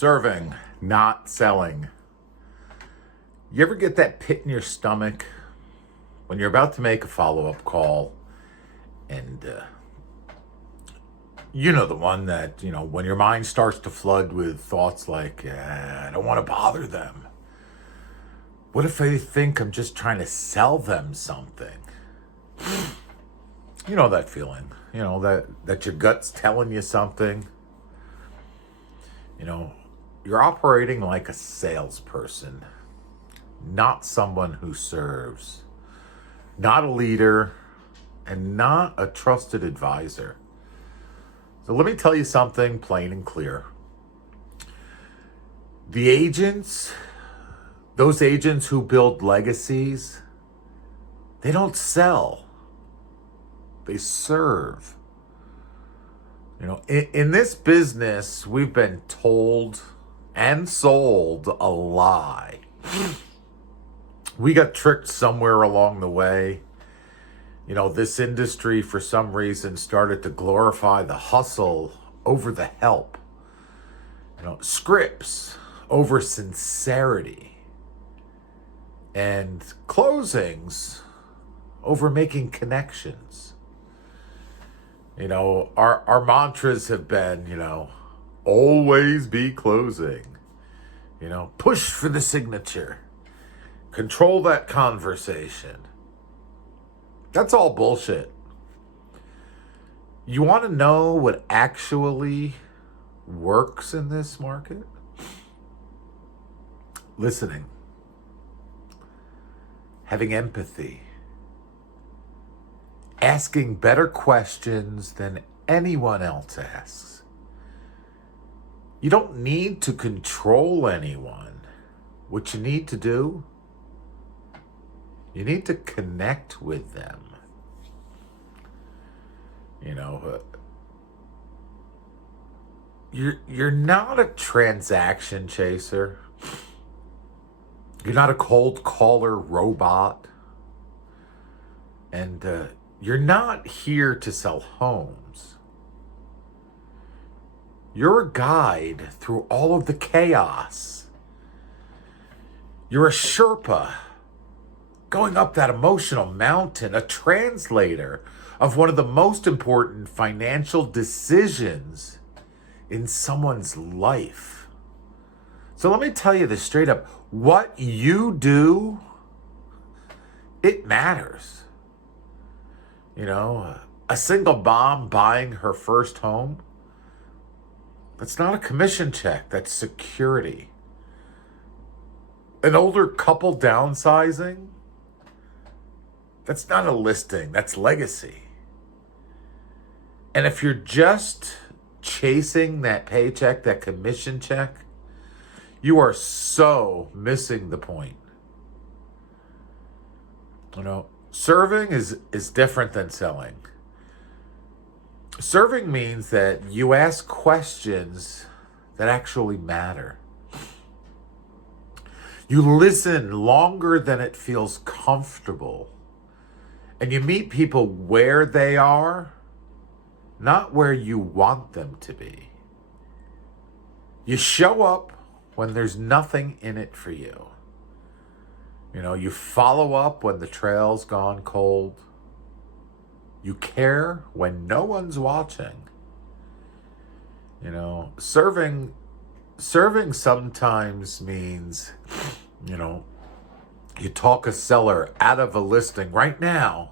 Serving, not selling. You ever get that pit in your stomach when you're about to make a follow-up call and you know the one that, when your mind starts to flood with thoughts like, I don't want to bother them. What if they think I'm just trying to sell them something? You know that feeling, that your gut's telling you something. You're operating like a salesperson, not someone who serves, not a leader, and not a trusted advisor. So let me tell you something plain and clear. The agents, those agents who build legacies, they don't sell. They serve. In this business, we've been told and sold a lie. We got tricked somewhere along the way. This industry, for some reason, started to glorify the hustle over the help. Scripts over sincerity. And closings over making connections. Our mantras have been, always be closing. Push for the signature. Control that conversation. That's all bullshit. You want to know what actually works in this market? Listening. Having empathy. Asking better questions than anyone else asks. You don't need to control anyone. What you need to do, you need to connect with them. You're not a transaction chaser. You're not a cold caller robot. And you're not here to sell homes. You're a guide through all of the chaos. You're a Sherpa going up that emotional mountain, a translator of one of the most important financial decisions in someone's life. So let me tell you this straight up. What you do, it matters. A single mom buying her first home, that's not a commission check, that's security. An older couple downsizing, that's not a listing, that's legacy. And if you're just chasing that paycheck, that commission check, you are so missing the point. Serving is different than selling. Serving means that you ask questions that actually matter. You listen longer than it feels comfortable. And you meet people where they are, not where you want them to be. You show up when there's nothing in it for you. You follow up when the trail's gone cold. You care when no one's watching. Serving sometimes means, you talk a seller out of a listing right now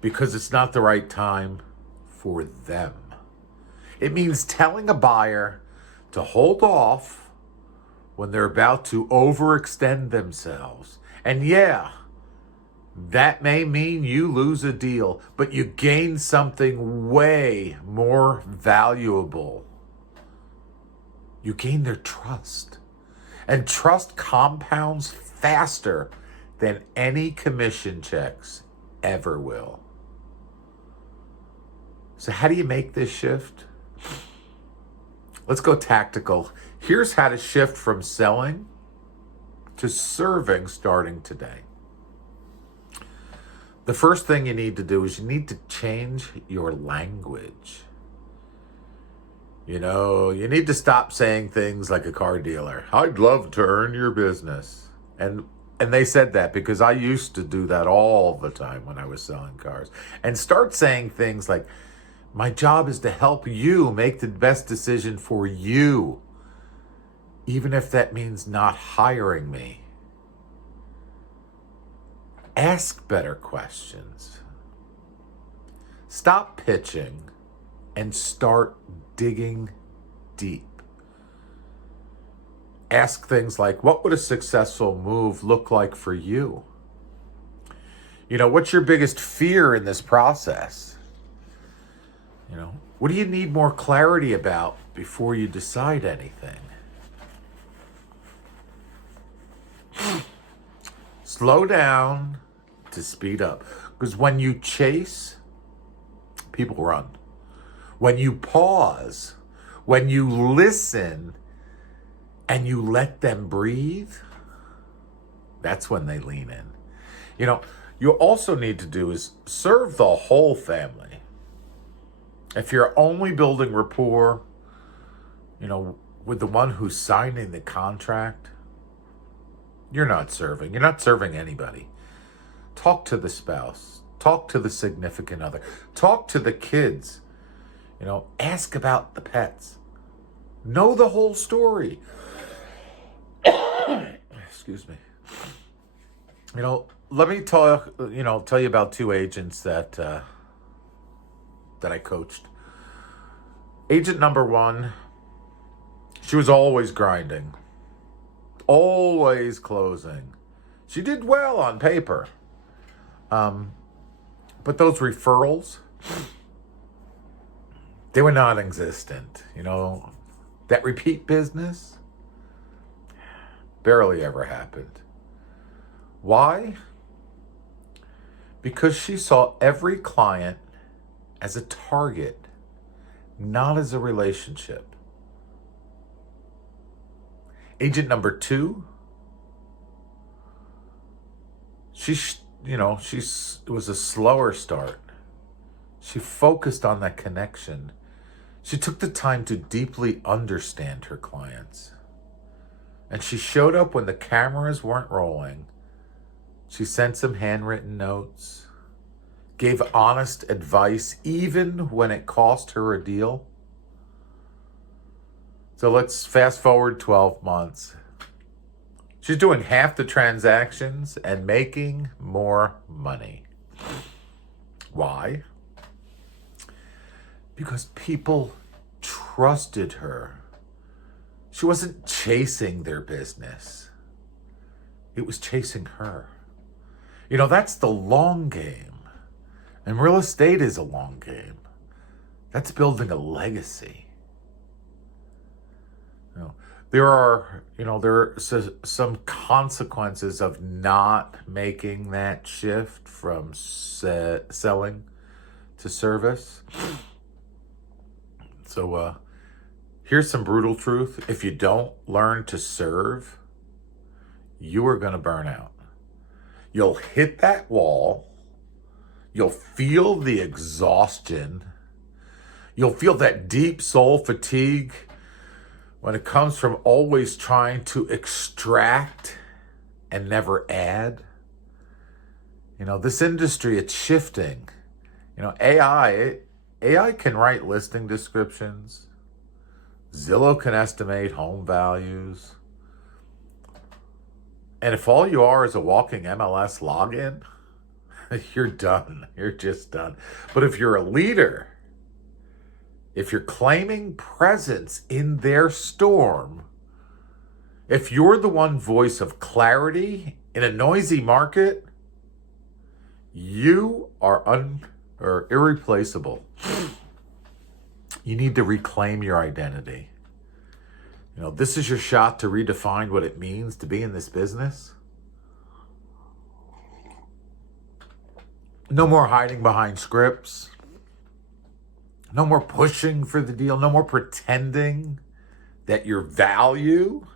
because it's not the right time for them. It means telling a buyer to hold off when they're about to overextend themselves. And yeah, that may mean you lose a deal, but you gain something way more valuable. You gain their trust. And trust compounds faster than any commission checks ever will. So how do you make this shift? Let's go tactical. Here's how to shift from selling to serving starting today. The first thing you need to do is you need to change your language. You know, you need to stop saying things like a car dealer. I'd love to earn your business. And they said that because I used to do that all the time when I was selling cars. And start saying things like, my job is to help you make the best decision for you, even if that means not hiring me. Ask better questions. Stop pitching and start digging deep. Ask things like, what would a successful move look like for you? You know, what's your biggest fear in this process? You know, what do you need more clarity about before you decide anything? Slow down to speed up. Because when you chase, people run. When you pause, when you listen, and you let them breathe, that's when they lean in. You know, you also need to do is serve the whole family. If you're only building rapport, you know, with the one who's signing the contract, you're not serving. You're not serving anybody. Talk to the spouse. Talk to the significant other. Talk to the kids. You know, ask about the pets. Know the whole story. Excuse me. You know, let me tell you about two agents that I coached. Agent number one, she was always grinding, always closing. She did well on paper. But those referrals, they were non-existent. You know, that repeat business barely ever happened. Why? Because she saw every client as a target, not as a relationship. Agent number two, it was a slower start. She focused on that connection. She took the time to deeply understand her clients. And she showed up when the cameras weren't rolling. She sent some handwritten notes, gave honest advice, even when it cost her a deal. So let's fast forward 12 months. She's doing half the transactions and making more money. Why? Because people trusted her. She wasn't chasing their business. It was chasing her. You know, that's the long game. And real estate is a long game. That's building a legacy. There are some consequences of not making that shift from selling to service. So here's some brutal truth. If you don't learn to serve, you are going to burn out. You'll hit that wall. You'll feel the exhaustion. You'll feel that deep soul fatigue when it comes from always trying to extract and never add. You know, this industry, it's shifting. You know, AI can write listing descriptions. Zillow can estimate home values. And if all you are is a walking MLS login, you're done. You're just done. But if you're a leader, if you're claiming presence in their storm, if you're the one voice of clarity in a noisy market, you are irreplaceable. You need to reclaim your identity. You know, this is your shot to redefine what it means to be in this business. No more hiding behind scripts. No more pushing for the deal. No more pretending that your value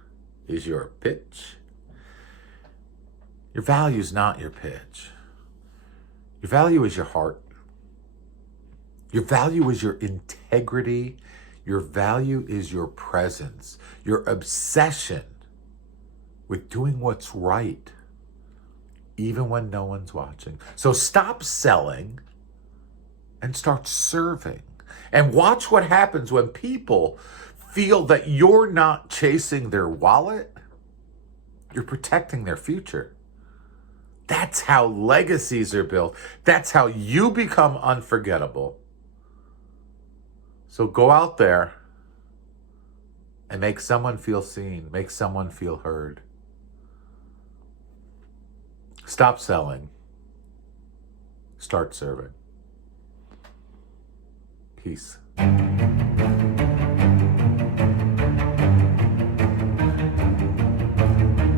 is your pitch. Your value is not your pitch. Your value is your heart. Your value is your integrity, Your value is your presence, your obsession with doing what's right, even when no one's watching. So stop selling and start serving. And watch what happens when people feel that you're not chasing their wallet, you're protecting their future. That's how legacies are built. That's how you become unforgettable. So go out there and make someone feel seen, make someone feel heard. Stop selling. Start serving. Peace.